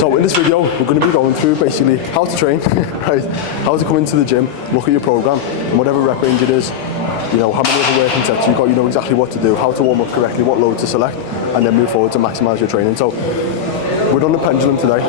So in this video, we're going to be going through basically how to train, right? How to come into the gym, look at your program, and whatever rep range it is, you know, how many other working sets you've got, you know exactly what to do, how to warm up correctly, what load to select, and then move forward to maximise your training. So we're on the pendulum today.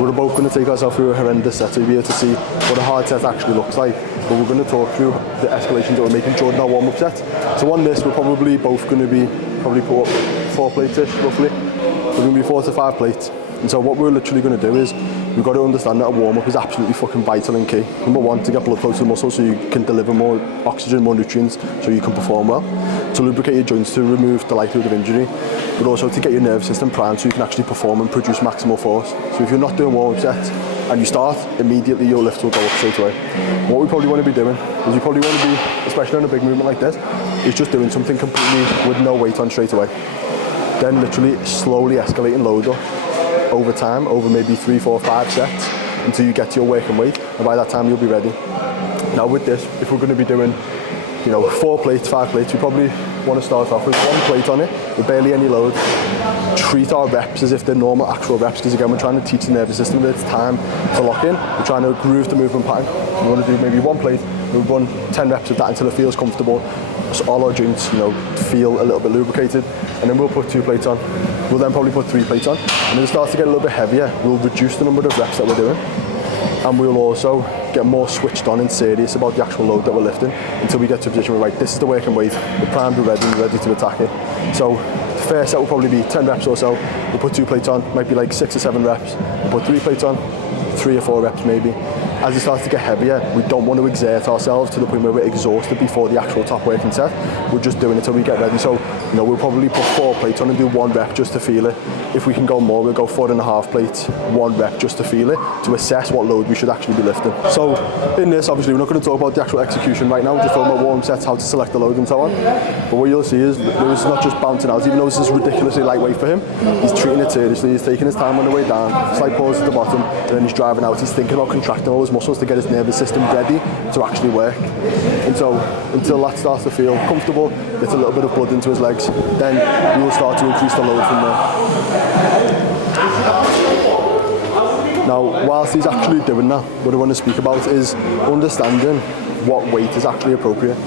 We're both going to take ourselves through a horrendous set to be able to see what a hard set actually looks like. But we're going to talk through the escalations that we're making during our warm-up set. So on this, we're probably both going to be put 4 plates-ish, roughly. We're going to be 4 to 5 plates. And so what we're literally going to do is, we've got to understand that a warm-up is absolutely fucking vital and key. Number one, to get blood flow to the muscles so you can deliver more oxygen, more nutrients, so you can perform well. To lubricate your joints to remove the likelihood of injury, but also to get your nervous system primed so you can actually perform and produce maximal force. So if you're not doing warm-up sets and you start, immediately your lifts will go up straight away. What we probably want to be doing is you probably want to be, especially on a big movement like this, is just doing something completely with no weight on straight away. Then literally slowly escalating load up over time, over maybe 3, 4, 5 sets until you get to your working weight, and by that time you'll be ready. Now with this, if we're going to be doing, you know, 4 plates, 5 plates, we probably want to start off with 1 plate on it, with barely any load. Treat our reps as if they're normal actual reps, because again, we're trying to teach the nervous system that it's time to lock in. We're trying to groove the movement pattern. We want to do maybe 1 plate, we'll run 10 reps of that until it feels comfortable, so all our joints, you know, feel a little bit lubricated, and then we'll put 2 plates on. We'll then probably put 3 plates on, and then it starts to get a little bit heavier. We'll reduce the number of reps that we're doing, and we'll also get more switched on and serious about the actual load that we're lifting until we get to a position where, right, this is the working weight, we're primed, we're ready to attack it. So the first set will probably be 10 reps or so. We'll put 2 plates on, might be like 6 or 7 reps. We'll put 3 plates on, 3 or 4 reps maybe. As it starts to get heavier, we don't want to exert ourselves to the point where we're exhausted before the actual top working set. We're just doing it till we get ready. So, you know, we'll probably put 4 plates on and do 1 rep just to feel it. If we can go more, we'll go 4.5 plates, 1 rep just to feel it, to assess what load we should actually be lifting. So in this, obviously, we're not going to talk about the actual execution right now. We're just talking about warm sets, how to select the load and so on. But what you'll see is Lewis is not just bouncing out, even though this is ridiculously lightweight for him. He's treating it seriously. He's taking his time on the way down, slight pause at the bottom, and then he's driving out. He's thinking about contracting all his muscles to get his nervous system ready to actually work. And so until that starts to feel comfortable, gets a little bit of blood into his legs, then we will start to increase the load from there. Now, whilst he's actually doing that, what I want to speak about is understanding what weight is actually appropriate.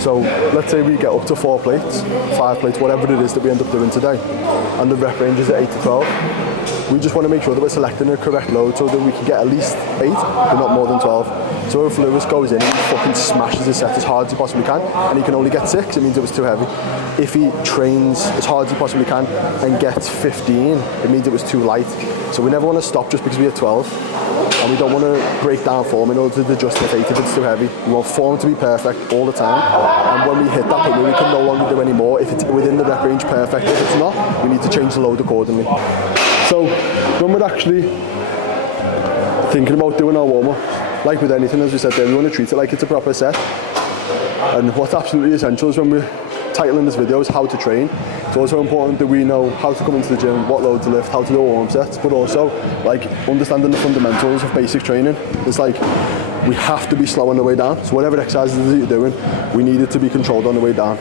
So let's say we get up to 4 plates, 5 plates, whatever it is that we end up doing today, and the rep range is at 8 to 12. We just want to make sure that we're selecting the correct load so that we can get at least 8, but not more than 12. So if Lewis goes in and he fucking smashes his set as hard as he possibly can, and he can only get 6, it means it was too heavy. If he trains as hard as he possibly can and gets 15, it means it was too light. So we never want to stop just because we have 12. And we don't want to break down form in order to adjust at 8 if it's too heavy. We want form to be perfect all the time. And when we hit that point where we can no longer do any more, if it's within the rep range, perfect. If it's not, we need to change the load accordingly. So when we're actually thinking about doing our warm-up, like with anything, as we said there, we want to treat it like it's a proper set. And what's absolutely essential is when we're titling this video is how to train. It's also important that we know how to come into the gym, what load to lift, how to do warm-up sets, but also like understanding the fundamentals of basic training. It's like we have to be slow on the way down. So whatever exercises that you're doing, we need it to be controlled on the way down.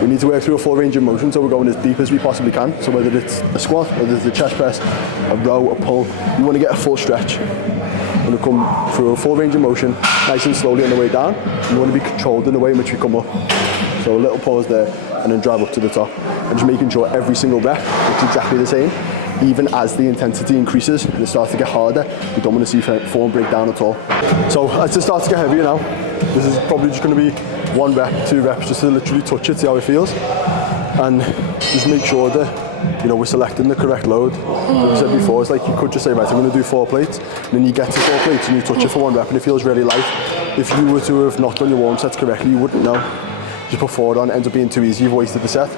We need to work through a full range of motion, so we're going as deep as we possibly can. So whether it's a squat, whether it's a chest press, a row, a pull, you want to get a full stretch. You want to come through a full range of motion, nice and slowly on the way down. You want to be controlled in the way in which we come up. So a little pause there, and then drive up to the top. And just making sure every single rep looks exactly the same, even as the intensity increases and it starts to get harder. We don't want to see form break down at all. So as it starts to get heavier now, this is probably just going to be 1 rep, 2 reps, just to literally touch it, see how it feels. And just make sure that, you know, we're selecting the correct load. Like we said before, it's like you could just say, right, I'm going to do 4 plates, and then you get to 4 plates and you touch it for 1 rep and it feels really light. If you were to have not done your warm sets correctly, you wouldn't know. Just put 4 on, it ends up being too easy, you've wasted the set.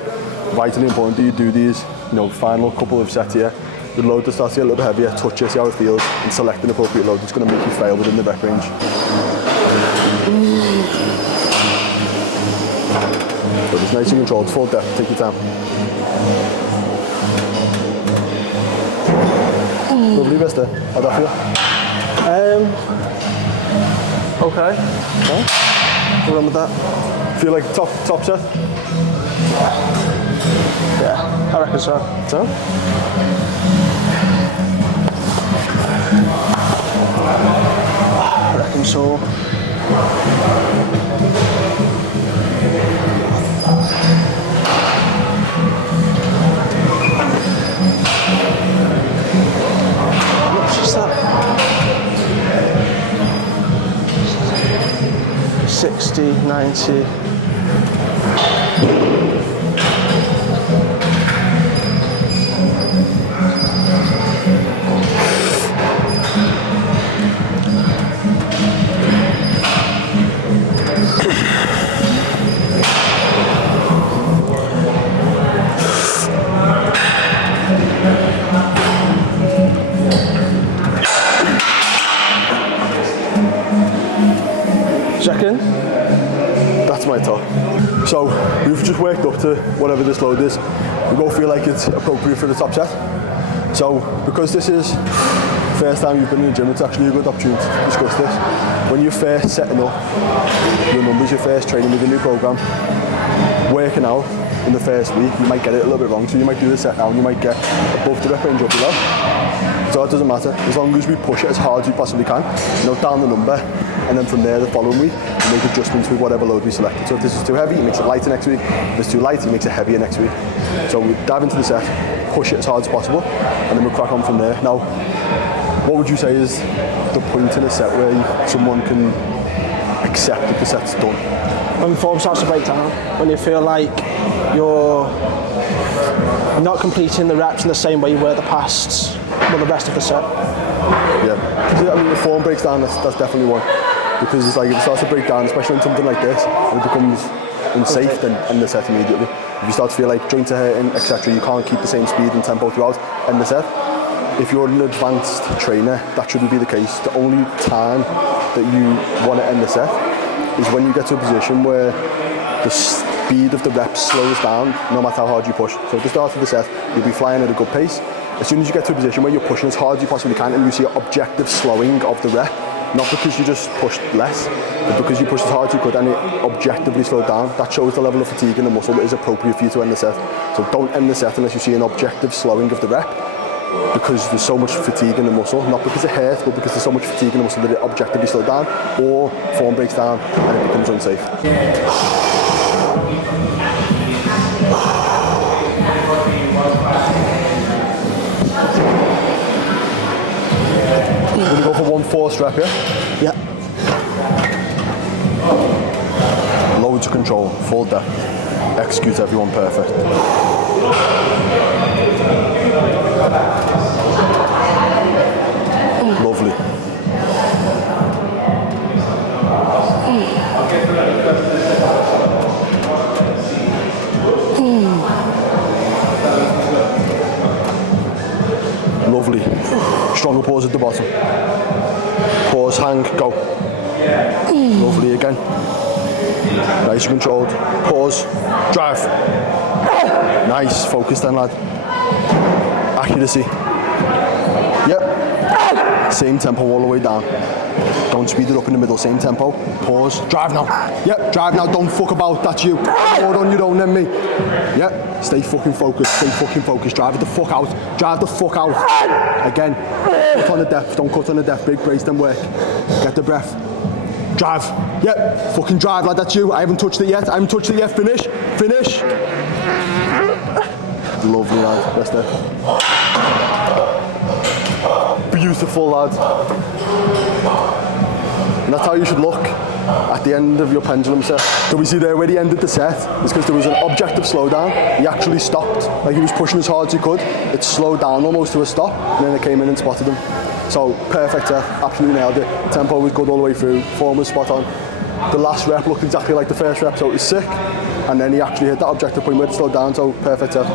Vitally important that you do these, you know, final couple of sets here. The load that starts to get a little bit heavier, touch it, see how it feels, and select an appropriate load that's going to make you fail within the rep range. So just nice and controlled, full depth, take your time. Lovely wrist there, how'd that feel? Okay. What on with that? Feel like top set? Yeah, I reckon so. So? sore. What's just that? 60, 90. Second? That's my top. So we've just worked up to whatever this load is. We both feel like it's appropriate for the top set. So because this is first time you've been in the gym, it's actually a good opportunity to discuss this. When you're first setting up your numbers, you're first training with a new program, working out in the first week, you might get it a little bit wrong. So you might do the set now and you might get above the rep range up below. So it doesn't matter, as long as we push it as hard as we possibly can, note down the number, and then from there the following week, we make adjustments with whatever load we selected. So if this is too heavy, he makes it lighter next week. If it's too light, he makes it heavier next week. So we dive into the set, push it as hard as possible, and then we'll crack on from there. Now, what would you say is the point in a set where someone can accept that the set's done? When the form starts to break down, when you feel like you're not completing the reps in the same way you were the rest of the set. Yeah, I mean, the form breaks down, that's definitely one. Because it's like if it starts to break down, especially in something like this, it becomes unsafe, then end the set immediately. If you start to feel like joints are hurting, etc., you can't keep the same speed and tempo throughout, end the set. If you're an advanced trainer, that shouldn't be the case. The only time that you want to end the set is when you get to a position where the speed of the reps slows down, no matter how hard you push. So at the start of the set, you'll be flying at a good pace. As soon as you get to a position where you're pushing as hard as you possibly can and you see an objective slowing of the rep, not because you just pushed less, but because you pushed as hard as you could and it objectively slowed down, that shows the level of fatigue in the muscle that is appropriate for you to end the set. So don't end the set unless you see an objective slowing of the rep, because there's so much fatigue in the muscle, not because it hurts, but because there's so much fatigue in the muscle that it objectively slowed down, or form breaks down and it becomes unsafe. We're going to go for 1 forced rep here. Yeah. Loads of control, full depth. Execute everyone perfect. Lovely. Lovely. Stronger pause at the bottom. Pause, hang, go. Lovely again. Nice and controlled. Pause, drive. Nice, focus then, lad. Accuracy. Yep. Same tempo all the way down. Don't speed it up in the middle, same tempo. Pause, drive now. Yep, drive now, don't fuck about, that's you. More on your own than me. Yep, stay fucking focused, drive it the fuck out, drive the fuck out. Again, cut on the depth, don't cut on the depth, big brace then work. Get the breath. Drive, yep, fucking drive lad, that's you. I haven't touched it yet, finish. Lovely lad, rest there. Beautiful lad. And that's how you should look at the end of your pendulum set. So we see there where he ended the set is because there was an objective slowdown. He actually stopped, like he was pushing as hard as he could. It slowed down almost to a stop, and then it came in and spotted him. So perfect set, absolutely nailed it. Tempo was good all the way through, form was spot on. The last rep looked exactly like the first rep, so it was sick. And then he actually hit that objective point where it slowed down, so perfect set.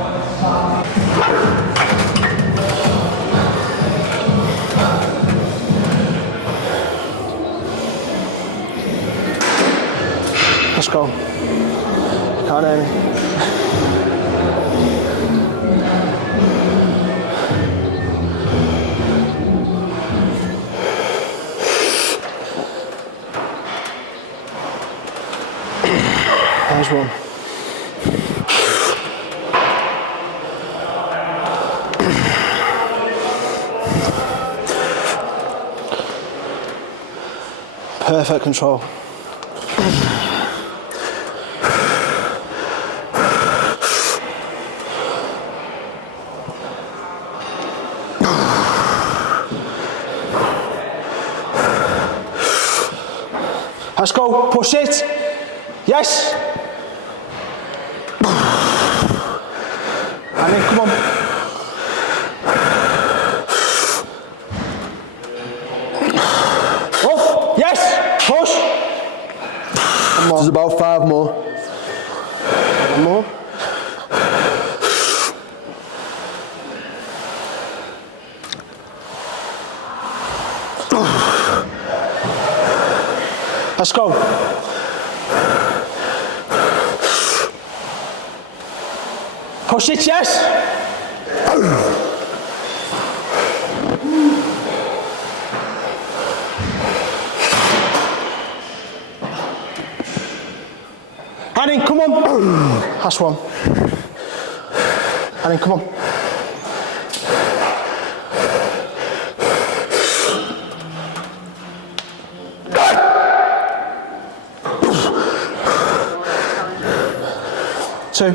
Let's go. Can't hear me. There's one. Perfect control. Let's go, push it. Yes. And then come on. Up, yes, push. One more. There's about 5 more. One more. Let's go. Push it, yes. And then come on. That's one. And then come on. Two.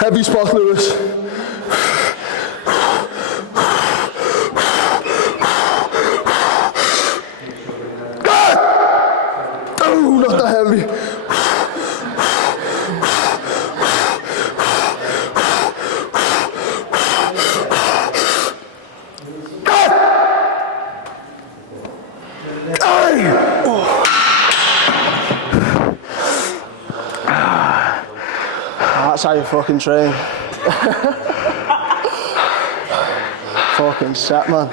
Heavy spot, Lewis. Oh, not that heavy. That's how you fucking train. Fucking set, man.